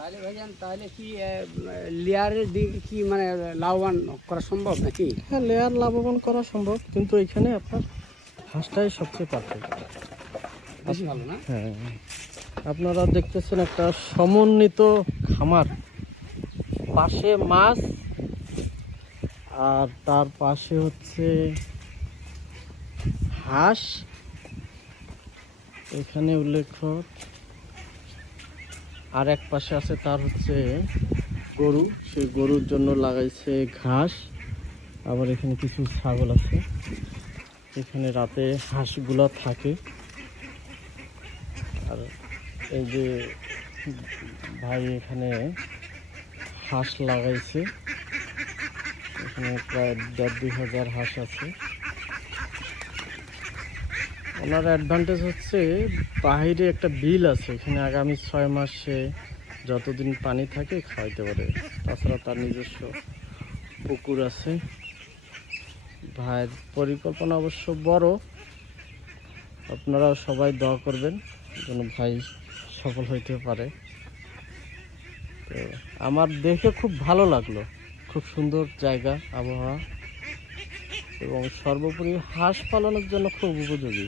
তাহলে ভাইজান তাহলে কি লেয়ারের দিকে কি মানে লাভবান করা সম্ভব নাকি? হ্যাঁ, লেয়ার লাভবান করা সম্ভব, কিন্তু এখানে আপনার হাঁসটাই সবচেয়ে পারফেক্ট। বেশি ভালো না? হ্যাঁ, আপনারা দেখতেছেন একটা সমন্বিত খামার, পাশে মাছ আর তার পাশে হচ্ছে হাঁস। এখানে উল্লেখ্য আর এক পাশে আছে তার হচ্ছে গরু, সেই গরুর জন্য লাগাইছে ঘাস। আবার এখানে কিছু ছাগল আছে, এখানে রাতে হাঁসগুলো থাকে। আর এই যে ভাই এখানে হাঁস লাগাইছে, এখানে প্রায় 1,500-2 হাজার হাঁস আছে। ওনার অ্যাডভান্টেজ হচ্ছে বাহিরে একটা বিল আছে, এখানে আগামী 6 মাসে যতদিন পানি থাকে খাওয়াইতে পারে। তাছাড়া তার নিজস্ব পুকুর আছে। ভাইয়ের পরিকল্পনা অবশ্য বড়, আপনারা সবাই দোয়া করবেন যেন ভাই সফল হইতে পারে। তো আমার দেখে খুব ভালো লাগলো, খুব সুন্দর জায়গা, আবহাওয়া, এবং সর্বোপরি হাঁস পালনের জন্য খুব উপযোগী।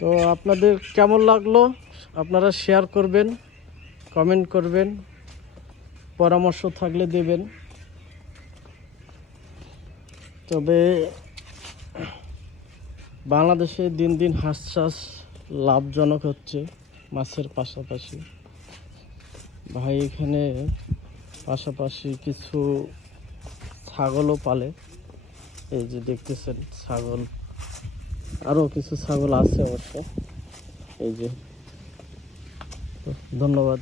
তো আপনাদের কেমন লাগলো আপনারা শেয়ার করবেন, কমেন্ট করবেন, পরামর্শ থাকলে দেবেন। তবে বাংলাদেশে দিন দিন হাঁস চাষ লাভজনক হচ্ছে মাছের পাশাপাশি। ভাই এখানে পাশাপাশি কিছু ছাগলও পালে, এই যে দেখতেছেন ছাগল, আরও কিছু ছাগল আছে অবশ্য। এই যে, ধন্যবাদ।